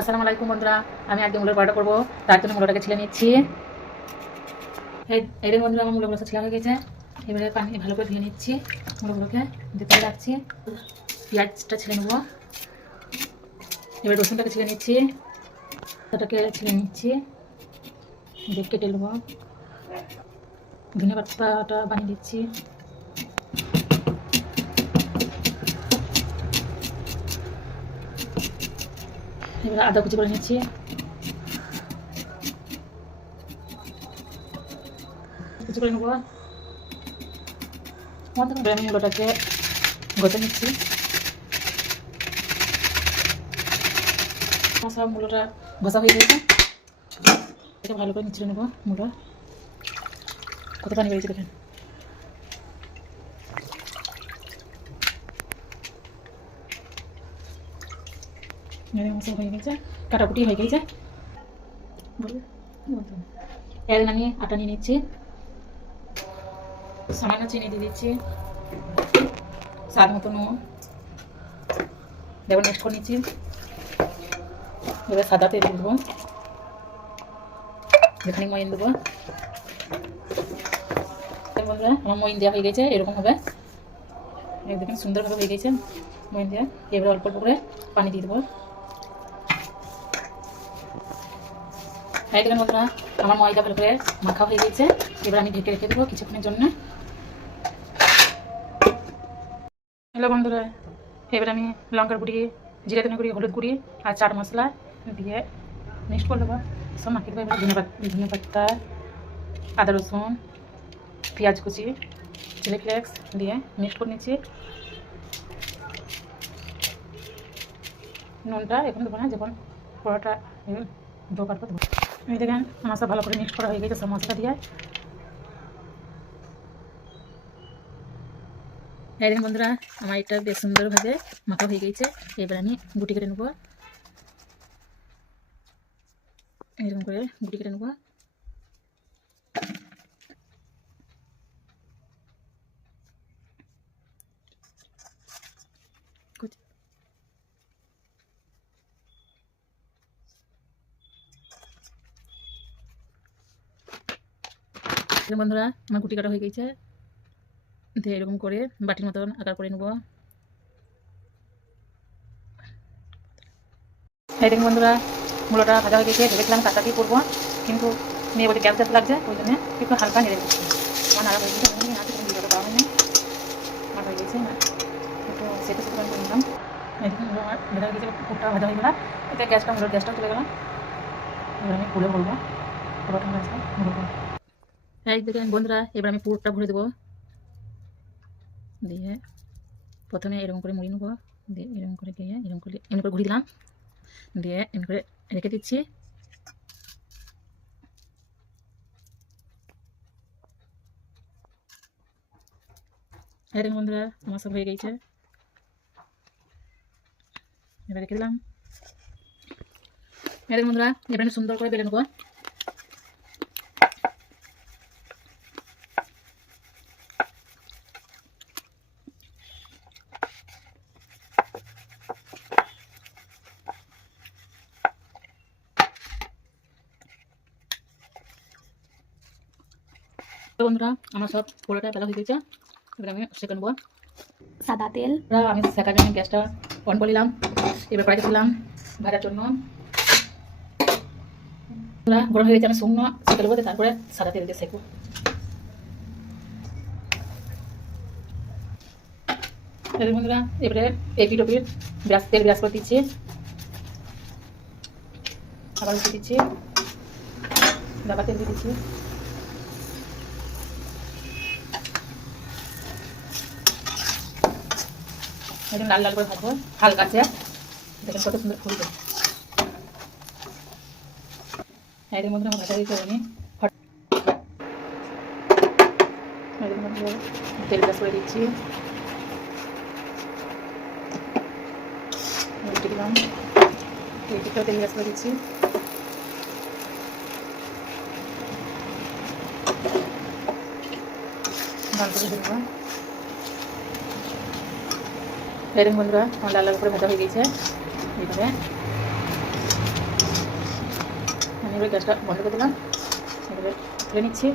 আসসালামু আলাইকুম বন্ধুরা, আমি আজকে মূলের পরোটা করবো। তার জন্য মূলটাকে ছিলে নিচ্ছি। এই বন্ধুরা, আমার মূলগুলো ছেলা হয়ে গেছে। এবারে পানি ভালো করে ধুয়ে নিচ্ছি। মূলগুলোকে দিতে রাখছি। পেঁয়াজটা ছিলে নেবো। এবার রসুনটাকে ছিলে নিচ্ছি, ওটাকে ছিলে নিচ্ছি, কেটে নেবো। ধনে পাতাটা বানিয়ে দিচ্ছি। এবার আদা কুচি করে নিচ্ছি। কুচি করে নেবো। আমি মূলটাকে ঘষে নিচ্ছি। সব মূলটা ঘষা হয়ে গেছে। এটা ভালো করে নিচড়ে নেবো। মূলো কত পানি বেরিয়েছে দেখেন। মশলা হয়ে গেছে, কাটাকুটি হয়ে গেছে। এর আমি আটা নিয়ে নিচ্ছি, সামান্য চিনি দিয়ে দিচ্ছি, স্বাদ মতো নুন, এবার মিক্স করে নিচ্ছি। এবার সাদা তেল দেবো, যেখানে মইন দেবো। আমার মইন দেওয়া হয়ে গেছে, এরকম হবে। দেখেন সুন্দরভাবে হয়ে গেছে মইন দেওয়া। এবার অল্প অল্প করে পানি দিয়ে দেবো। দেখেন বন্ধুরা, আমার ময়দা ভালো করে মাখা হয়ে গেছে। এবার আমি ঢেকে রেখে দেবো কিছুক্ষণের জন্য। হ্যালো বন্ধুরা, এবার আমি লঙ্কার গুঁড়ি, জিরে ধনে গুঁড়ি, হলুদ গুঁড়ি আর চাট মশলা দিয়ে মিক্সড করে দেবো। সব মাখিয়ে দেবো। এবার ধনে পাতা, আদা রসুন, পেঁয়াজ কুচি, চিলি ফ্লেক্স দিয়ে মিক্সড করে নিচ্ছি। নুনটা এখন দেবো না, যখন পরোটা জোগাড় করে দেবো। এই দেখেন আমার সব ভালো করে মিক্সড করা হয়ে গেছে সব মশলা দিয়ে। এই দেখেন বন্ধুরা, আমার এটা বেশ সুন্দরভাবে মাখা হয়ে গেছে। এবার আমি গুটি কেটে নেবো। এরকম করে গুটি কেটে নেবো। বন্ধুরা, আমার গুটি কাটা হয়ে গেছে। এরকম করে বাটির মতন আকার করে নেবো। এই দেখুন বন্ধুরা, মূলোটা ভাজা হয়ে গেছে। ভেবেছিলাম কাঁচা দিয়ে করবো, কিন্তু মেয়ে বলে গ্যাস গ্যাস লাগছে, ওই জন্য একটু হালকা নেড়ে দিচ্ছি। আমার নাড়া হয়ে গেছে, ভিডিওটা দেওয়া হয়নি, আমার হয়ে গেছে না, একটু সেটা সেটা করে নিলাম। এই দেখুন আমার ভাজা হয়ে গেছে, পুরটা ভাজা হয়ে গেলাম। এতে গ্যাসটা মূলোর গ্যাসটাও চলে গেলাম। এবার আমি পুরে বলবো, পুরোটা গ্যাসটা ভরবো। এই দেখেন বন্ধুরা, এবার আমি পুরোটা ভরে দেবো। দিয়ে প্রথমে এরকম করে মুড়ি নেবো, দিয়ে এরকম করে গিয়ে এরকম করে এমনি করে ঘুরিয়ে দিলাম, দিয়ে এমনি করে রেখে দিচ্ছি। দেখুন বন্ধুরা, আমার সব হয়ে গেছে। এবার রেখে দিলাম। দেখুন বন্ধুরা, এবার আমি সুন্দর করে বেলে নেবো। বন্ধুরা, আমার সব পোড়াটা বেলা হয়ে গেছে। এবার আমি সেঁকে নেবো। সাদা তেল আমি সেঁকার জন্য গ্যাসটা অন করে নিলাম। এবার কড়াইতে দিলাম ভাজার জন্য। গরম হয়ে গেছে, আমি শুকনো সেঁকে নেবো, তারপরে সাদা তেল দিয়ে সেঁকবো। বন্ধুরা, এবারে এপিট ওপিট তেল ব্রাশ করে দিচ্ছি, আবার উঠে দিচ্ছি, আবার তেল দিয়ে দিচ্ছি। একদম লাল লাল করে ভাজবো হালকা আছে। দেখেন কত সুন্দর ফুলবে। এর মধ্যে আমার ভাজা দিতে হবে। তেল ব্রাশ করে দিচ্ছি, দিলাম এইটাও তেল ব্রাশ করে দিচ্ছি। ভালো করে দেবো। এরকম বন্ধুরা, আমার লাল লাল করে ভাজা হয়ে গেছে। এইভাবে এবারে গ্যাসটা বন্ধ করে দিলাম, এবারে তুলে নিচ্ছি।